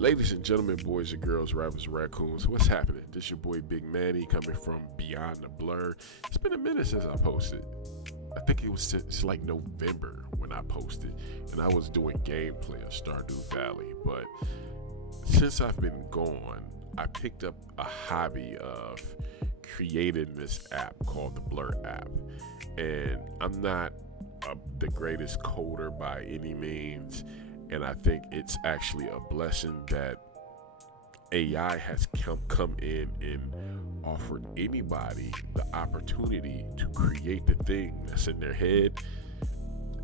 Ladies and gentlemen, boys and girls, rabbits and raccoons, what's happening? This your boy Big Manny coming from Beyond the Blur. It's been a minute since I posted. I think it was since like November when I posted, and I was doing gameplay of Stardew Valley. But since I've been gone, I picked up a hobby of creating this app called the Blur app. And I'm not the greatest coder by any means. And I think it's actually a blessing that AI has come in and offered anybody the opportunity to create the thing that's in their head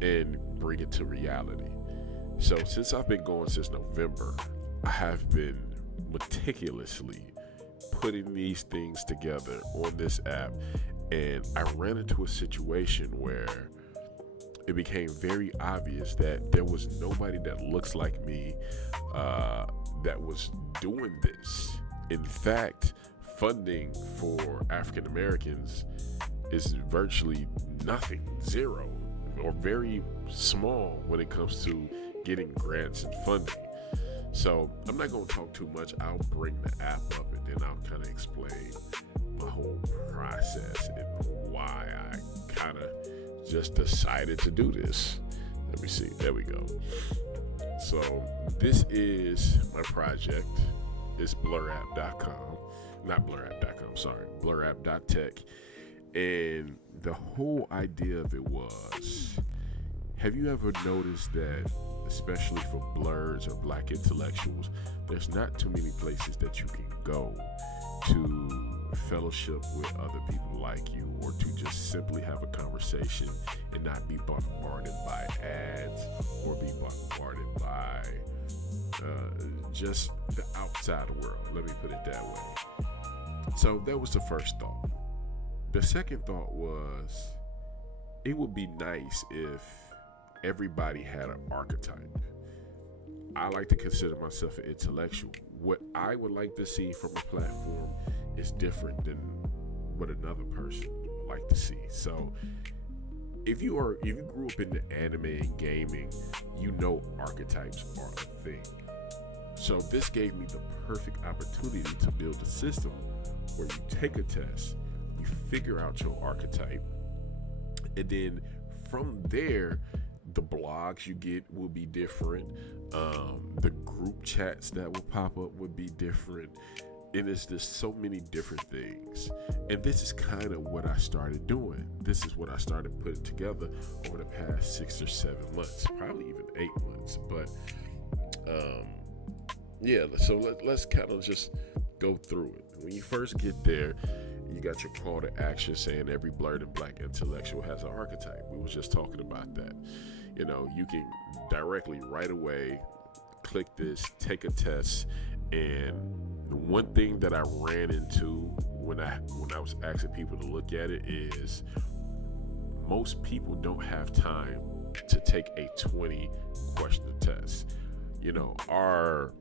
and bring it to reality. So since I've been going since November, I have been meticulously putting these things together on this app, and I ran into a situation where it became very obvious that there was nobody that looks like me that was doing this. In fact, funding for African Americans is virtually nothing, zero, or very small when it comes to getting grants and funding. So I'm not going to talk too much. I'll bring the app up and then I'll kind of explain my whole process and why I kind of just decided to do this. Let me see. There we go. So this is my project. It's blurapp.com. Not blurapp.com, sorry. blurapp.tech. And the whole idea of it was, have you ever noticed that, especially for blurs or black intellectuals, there's not too many places that you can go to fellowship with other people like you, or to just simply have a conversation and not be bombarded by ads or be bombarded by just the outside world. Let me put it that way. So that was the first thought. The second thought was, it would be nice if everybody had an archetype. I like to consider myself an intellectual. What I would like to see from a platform is different than what another person would like to see. So if you grew up in the anime and gaming, you know archetypes are a thing. So this gave me the perfect opportunity to build a system where you take a test, you figure out your archetype, and then from there, the blogs you get will be different. The group chats that will pop up would be different. And it's just so many different things. And this is kind of what I started doing. This is what I started putting together over the past 6 or 7 months, probably even 8 months. But yeah, so let's kind of just go through it. When you first get there, you got your call to action saying every blurred and black intellectual has an archetype. We was just talking about that. You know, you can directly right away click this, take a test, and the one thing that I ran into when I was asking people to look at it is most people don't have time to take a 20 question test. You know, our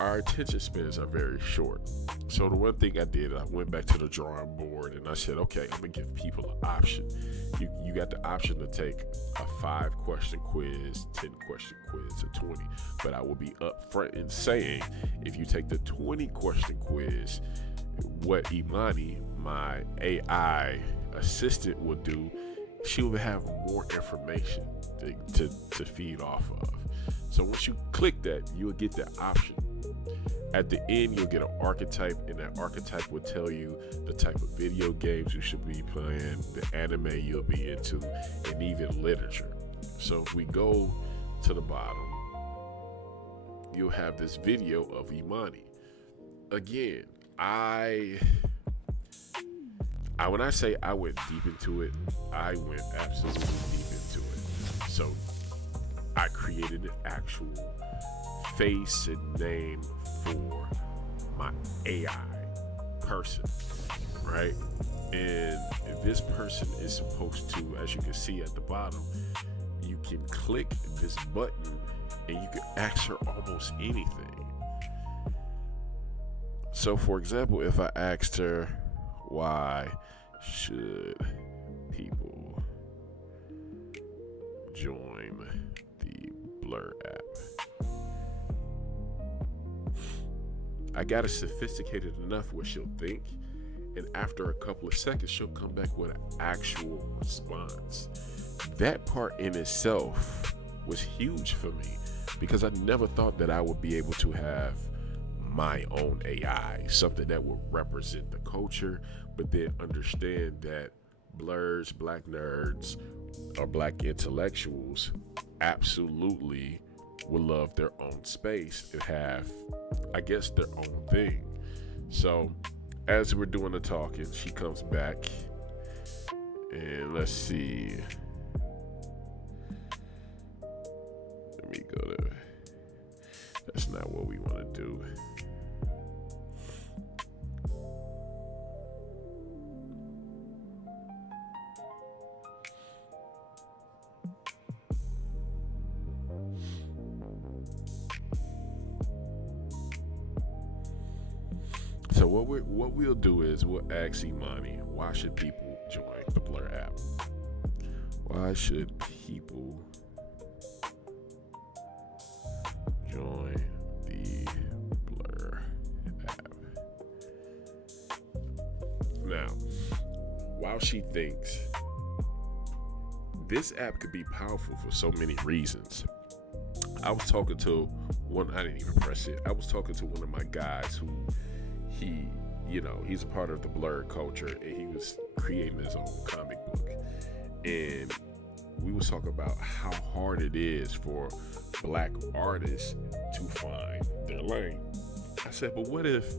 attention spans are very short. So the one thing I did, I went back to the drawing board and I said, okay, I'm gonna give people an option. You got the option to take a 5-question quiz, 10-question quiz, or 20. But I will be upfront in saying, if you take the 20-question quiz, what E.M.A.N.I, my AI assistant, will do, she will have more information to feed off of. So once you click that, you'll get that option. At the end, you'll get an archetype, and that archetype will tell you the type of video games you should be playing, the anime you'll be into, and even literature. So if we go to the bottom, you'll have this video of E.M.A.N.I. Again, when I say I went deep into it, I went absolutely deep into it. So I created an actual face and name for my AI person, right? And this person is supposed to, as you can see at the bottom, you can click this button and you can ask her almost anything. So for example, if I asked her, why should people join the Blur app? I got it sophisticated enough where she'll think, and after a couple of seconds, she'll come back with an actual response. That part in itself was huge for me because I never thought that I would be able to have my own AI, something that would represent the culture, but then understand that blurs, black nerds, or black intellectuals absolutely will love their own space and have, I guess, their own thing. So as we're doing the talking, she comes back, and let's see. Let me go to. That's not what we want to do. So what we'll do is we'll ask E.M.A.N.I, why should people join the Blur app? Why should people join the Blur app? Now, while she thinks, this app could be powerful for so many reasons. I was talking to one, I didn't even press it. I was talking to one of my guys who he's a part of the Blerd culture, and he was creating his own comic book. And we was talking about how hard it is for black artists to find their lane. I said, but what if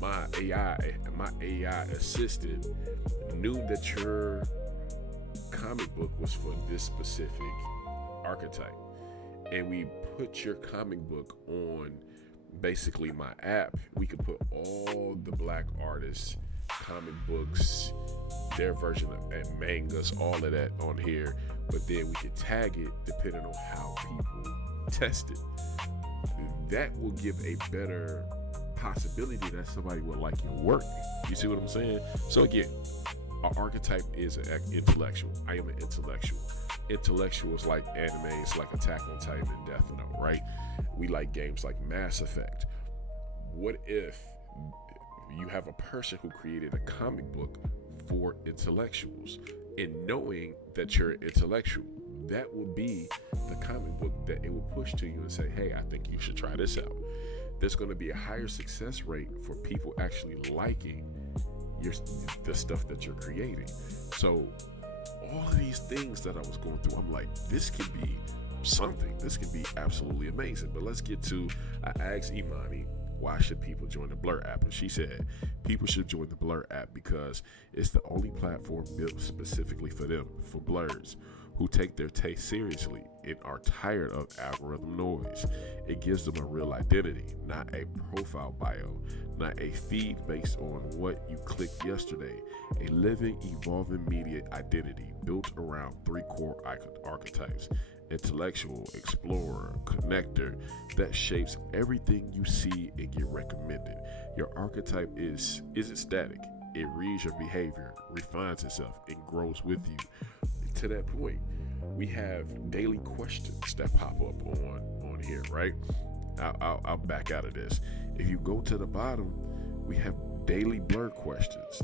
my AI assistant knew that your comic book was for this specific archetype, and we put your comic book on basically my app? We could put all the black artists, comic books, their version of and mangas, all of that on here, but then we could tag it depending on how people test it. That will give a better possibility that somebody will like your work. You see what I'm saying? So again, our archetype is an intellectual. I am an intellectual. Intellectuals like anime, it's like Attack on Titan and Death Note, right? We like games like Mass Effect. What if you have a person who created a comic book for intellectuals, and knowing that you're intellectual, that will be the comic book that it will push to you and say, hey, I think you should try this out. There's going to be a higher success rate for people actually liking the stuff that you're creating. So all of these things that I was going through, I'm like, this could be something. This could be absolutely amazing. But let's get to, I asked E.M.A.N.I, why should people join the Blur app? And she said, people should join the Blur app because it's the only platform built specifically for them, for blurs who take their taste seriously and are tired of algorithm noise. It gives them a real identity, not a profile bio, not a feed based on what you clicked yesterday. A living, evolving media identity built around three core archetypes: intellectual, explorer, connector, that shapes everything you see and get recommended. Your archetype isn't static. It reads your behavior, refines itself, and grows with you. To that point, we have daily questions that pop up on here, right? I'll back out of this. If you go to the bottom, we have daily blur questions.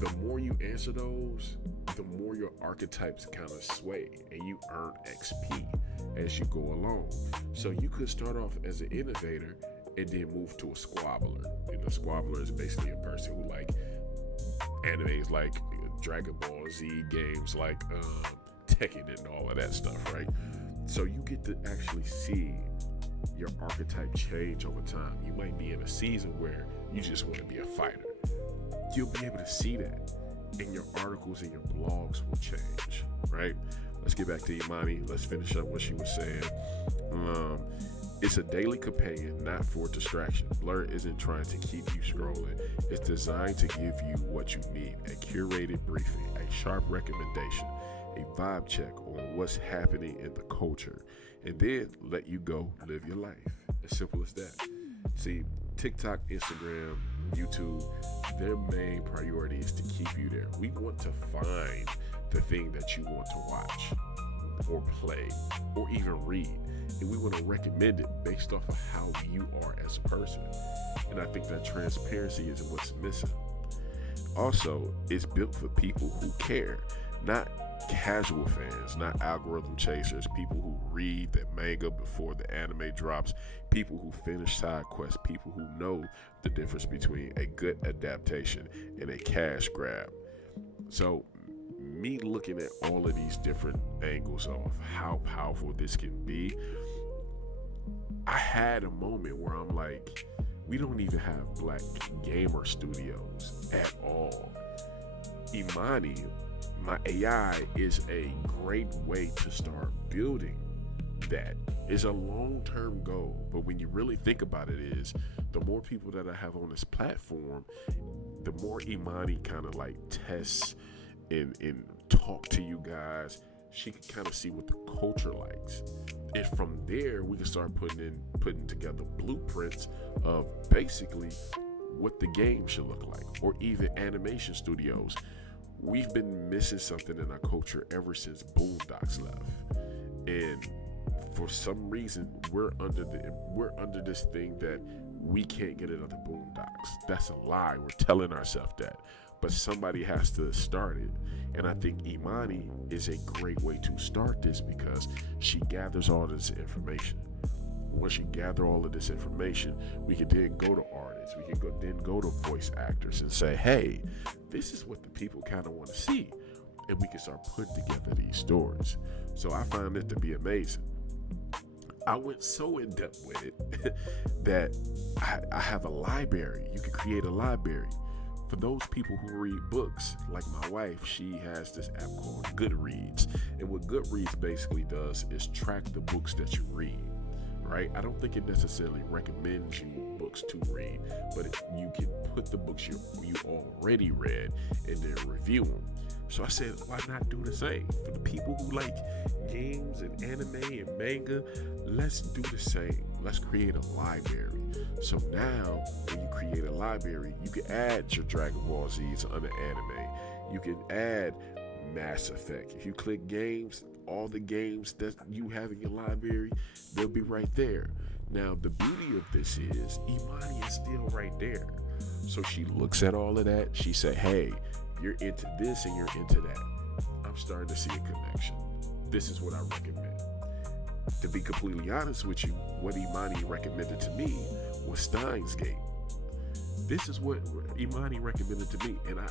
The more you answer those, the more your archetypes kind of sway, and you earn XP as you go along. So you could start off as an innovator and then move to a squabbler. And a squabbler is basically a person who like animes like Dragon Ball Z, games like Tekken and all of that stuff, right? So you get to actually see your archetype change over time. You might be in a season where you just want to be a fighter. You'll be able to see that, and your articles and your blogs will change, right? Let's get back to E.M.A.N.I. Let's finish up what she was saying. It's a daily companion, not for distraction. Blur isn't trying to keep you scrolling. It's designed to give you what you need: a curated briefing, a sharp recommendation, a vibe check on what's happening in the culture, and then let you go live your life. As simple as that. See, TikTok, Instagram, YouTube, their main priority is to keep you there. We want to find the thing that you want to watch or play or even read. and we want to recommend it based off of how you are as a person. And I think that transparency is what's missing. Also, it's built for people who care, not casual fans, not algorithm chasers, people who read the manga before the anime drops, people who finish side quests, people who know the difference between a good adaptation and a cash grab. So, me looking at all of these different angles of how powerful this can be, I had a moment where I'm like, we don't even have black gamer studios at all. E.M.A.N.I, my AI, is a great way to start building that. It's a long-term goal, but when you really think about it, is the more people that I have on this platform, the more E.M.A.N.I kind of like tests and talk to you guys. She can kind of see what the culture likes, and from there we can start putting together blueprints of basically what the game should look like, or even animation studios. We've been missing something in our culture ever since Boondocks left, and for some reason we're under this thing that we can't get another Boondocks. That's a lie. We're telling ourselves that, but somebody has to start it. And I think E.M.A.N.I is a great way to start this, because she gathers all this information. Once you gather all of this information, we can then go to artists, we can then go to voice actors and say, hey, this is what the people kind of want to see, and we can start putting together these stories. So I find it to be amazing. I went so in depth with it that I have a library. You can create a library. For those people who read books, like my wife, she has this app called Goodreads. And what Goodreads basically does is track the books that you read, right? I don't think it necessarily recommends you books to read, but you can put the books you already read and then review them. So I said, why not do the same? For the people who like games and anime and manga, let's do the same. Let's create a library. So now, when you create a library, you can add your Dragon Ball Z's under anime. You can add Mass Effect. If you click games, all the games that you have in your library, they'll be right there. Now, the beauty of this is E.M.A.N.I is still right there. So she looks at all of that. She said, hey, you're into this and you're into that. I'm starting to see a connection. This is what I recommend. To be completely honest with you, what E.M.A.N.I recommended to me was Steins Gate. This is what E.M.A.N.I recommended to me, and I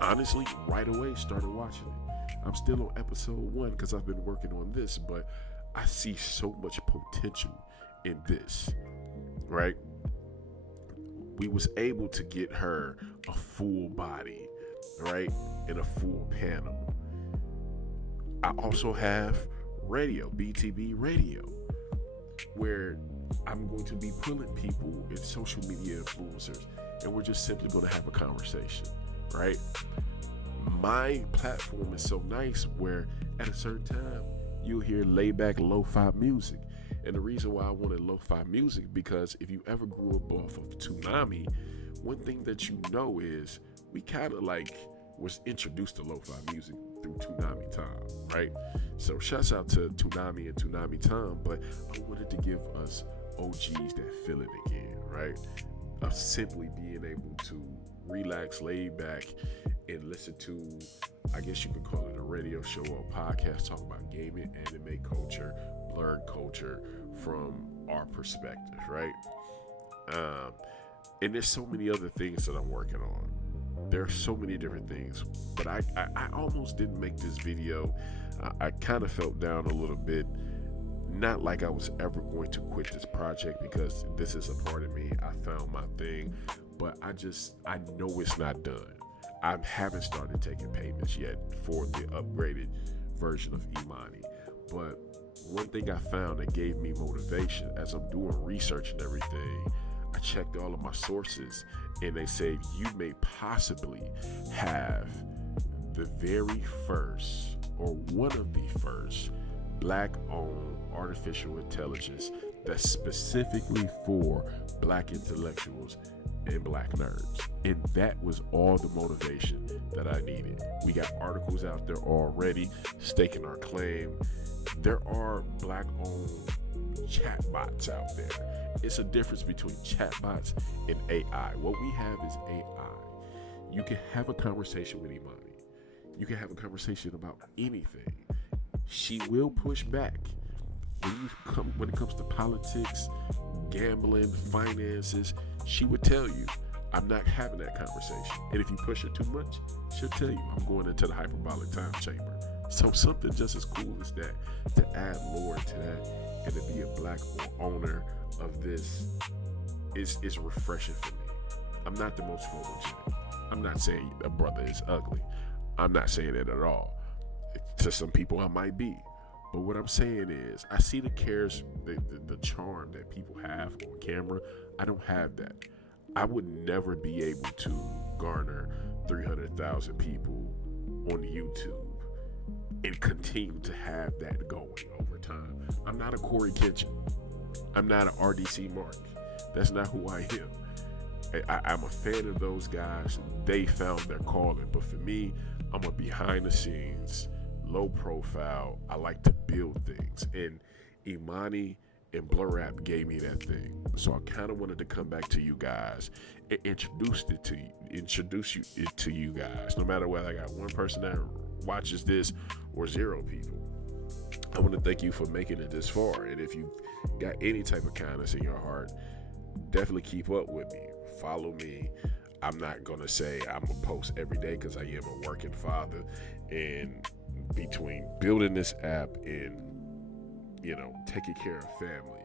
honestly right away started watching it. I'm still on episode 1 because I've been working on this, but I see so much potential in this, right? We was able to get her a full body, right, and a full panel. I also have radio, BTB radio, where I'm going to be pulling people and social media influencers, and we're just simply going to have a conversation, right? My platform is so nice where at a certain time you'll hear laid back lo-fi music. And the reason why I wanted lo-fi music, because if you ever grew up off of Toonami, one thing that you know is we kind of like was introduced to lo-fi music through Toonami time, right? So shouts out to Toonami and Toonami time, but I wanted to give us OGs that feel it again, right? Of simply being able to relax, lay back, and listen to, I guess you could call it a radio show or a podcast talking about gaming, anime culture, Blerd culture from our perspective, right? And there's so many other things that I'm working on. There are so many different things, but I almost didn't make this video. I kind of felt down a little bit. Not like I was ever going to quit this project, because this is a part of me. I found my thing, but I know it's not done. I haven't started taking payments yet for the upgraded version of E.M.A.N.I. But one thing I found that gave me motivation as I'm doing research and everything, I checked all of my sources, and they said you may possibly have the very first, or one of the first, Black-owned artificial intelligence that's specifically for Black intellectuals and Black nerds. And that was all the motivation that I needed. We got articles out there already staking our claim. There are Black-owned chatbots out there. It's a difference between chatbots and AI. What we have is AI. You can have a conversation with E.M.A.N.I. You can have a conversation about anything. She will push back. When it comes to politics, gambling, finances, she would tell you, I'm not having that conversation. And if you push her too much, she'll tell you, I'm going into the hyperbolic time chamber. So something just as cool as that, to add lore to that, and to be a black owner of this is refreshing for me. I'm not the most photogenic. I'm not saying a brother is ugly. I'm not saying it at all. To some people, I might be. But what I'm saying is, I see the cares, the charm that people have on camera. I don't have that. I would never be able to garner 300,000 people on YouTube and continue to have that going over time. I'm not a Corey Kitchen. I'm not an RDC Mark. That's not who I am. I'm a fan of those guys. They found their calling. But for me, I'm a behind the scenes, low profile. I like to build things. And E.M.A.N.I and Blur app gave me that thing. So I kind of wanted to come back to you guys and introduce it to you guys. No matter whether I got one person that watches this or 0 people. I want to thank you for making it this far. And if you got any type of kindness in your heart, definitely keep up with me. Follow me. I'm not going to say I'm going to post every day because I am a working father. And between building this app and, taking care of family,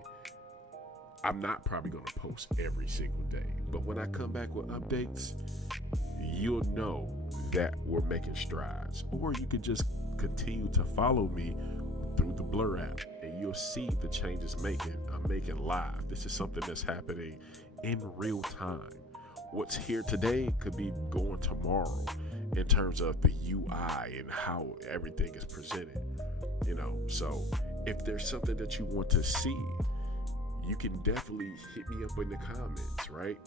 I'm not probably going to post every single day. But when I come back with updates, you'll know that we're making strides. Or you can just continue to follow me through the Blur app and you'll see the changes I'm making live. This is something that's happening in real time. What's here today could be going tomorrow in terms of the UI and how everything is presented. So if there's something that you want to see, you can definitely hit me up in the comments, right?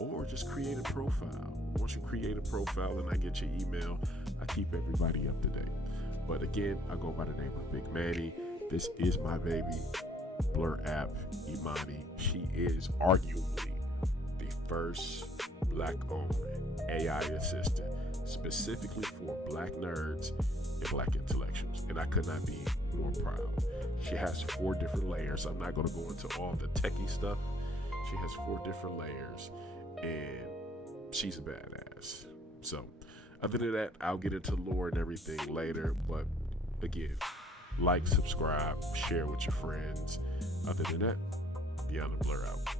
Or just create a profile. Once you create a profile and I get your email, I keep everybody up to date. But again, I go by the name of Big Manny. This is my baby, Blur app, E.M.A.N.I. She is arguably the first black-owned AI assistant, specifically for black nerds and black intellectuals. And I could not be more proud. She has 4 different layers. I'm not going to go into all the techie stuff. She has 4 different layers, and she's a badass. So, other than that, I'll get into lore and everything later. But again, like, subscribe, share with your friends. Other than that, Beyond the Blur out.